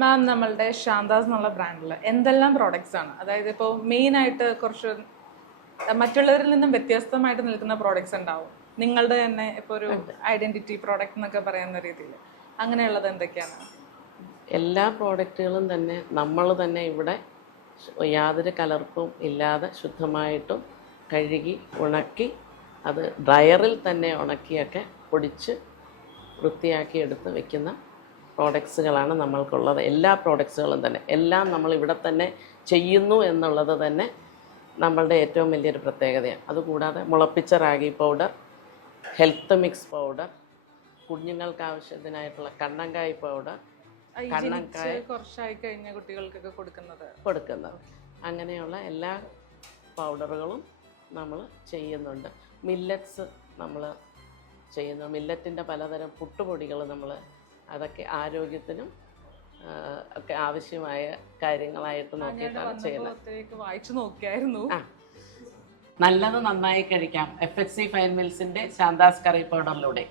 മാം, നമ്മളുടെ ശാന്താസ് എന്നുള്ള ബ്രാൻഡിൽ എന്തെല്ലാം പ്രോഡക്റ്റ്സ് ആണ്, അതായത് ഇപ്പോൾ മെയിനായിട്ട് കുറച്ച് മറ്റുള്ളവരിൽ നിന്നും വ്യത്യസ്തമായിട്ട് നിൽക്കുന്ന പ്രോഡക്റ്റ്സ് ഉണ്ടാവും, നിങ്ങളുടെ തന്നെ ഇപ്പോൾ ഒരു ഐഡന്റിറ്റി പ്രോഡക്റ്റ് എന്നൊക്കെ പറയുന്ന രീതിയിൽ, അങ്ങനെയുള്ളത് എന്തൊക്കെയാണ്? എല്ലാ പ്രോഡക്റ്റുകളും തന്നെ നമ്മൾ തന്നെ ഇവിടെ യാതൊരു കലർപ്പും ഇല്ലാതെ ശുദ്ധമായിട്ടും കഴുകി ഉണക്കി അത് ഡ്രയറിൽ തന്നെ ഉണക്കിയൊക്കെ പൊടിച്ച് വൃത്തിയാക്കി എടുത്ത് വെക്കുന്ന പ്രോഡക്ട്സുകളാണ് നമ്മൾക്കുള്ളത്. എല്ലാ പ്രോഡക്ട്സുകളും തന്നെ എല്ലാം നമ്മൾ ഇവിടെ തന്നെ ചെയ്യുന്നു എന്നുള്ളത് തന്നെ നമ്മളുടെ ഏറ്റവും വലിയൊരു പ്രത്യേകതയാണ്. അതുകൂടാതെ മുളപ്പിച്ച ragi powder, health mix powder, കുഞ്ഞുങ്ങൾക്ക് ആവശ്യത്തിനായിട്ടുള്ള കണ്ണങ്കായ് പൗഡർ, കണ്ണങ്കായ കുറച്ചായി കഴിഞ്ഞ കുട്ടികൾക്കൊക്കെ കൊടുക്കുന്നത് അങ്ങനെയുള്ള എല്ലാ പൗഡറുകളും നമ്മൾ ചെയ്യുന്നുണ്ട്. മില്ലറ്റ്സ് നമ്മൾ ചെയ്യുന്നു. മില്ലറ്റിൻ്റെ പലതരം പുട്ടുപൊടികൾ നമ്മൾ അതൊക്കെ ആരോഗ്യത്തിനും ഒക്കെ ആവശ്യമായ കാര്യങ്ങളായിട്ട് നോക്കിയിട്ടാണ് ചെയ്യുന്നത്. വായിച്ചു നോക്കിയായിരുന്നു. നല്ലത് നന്നായി കഴിക്കാം FXC ഫൈൻ മിൽസിൻ്റെ ശാന്താസ് കറി പൗഡറിലൂടെ.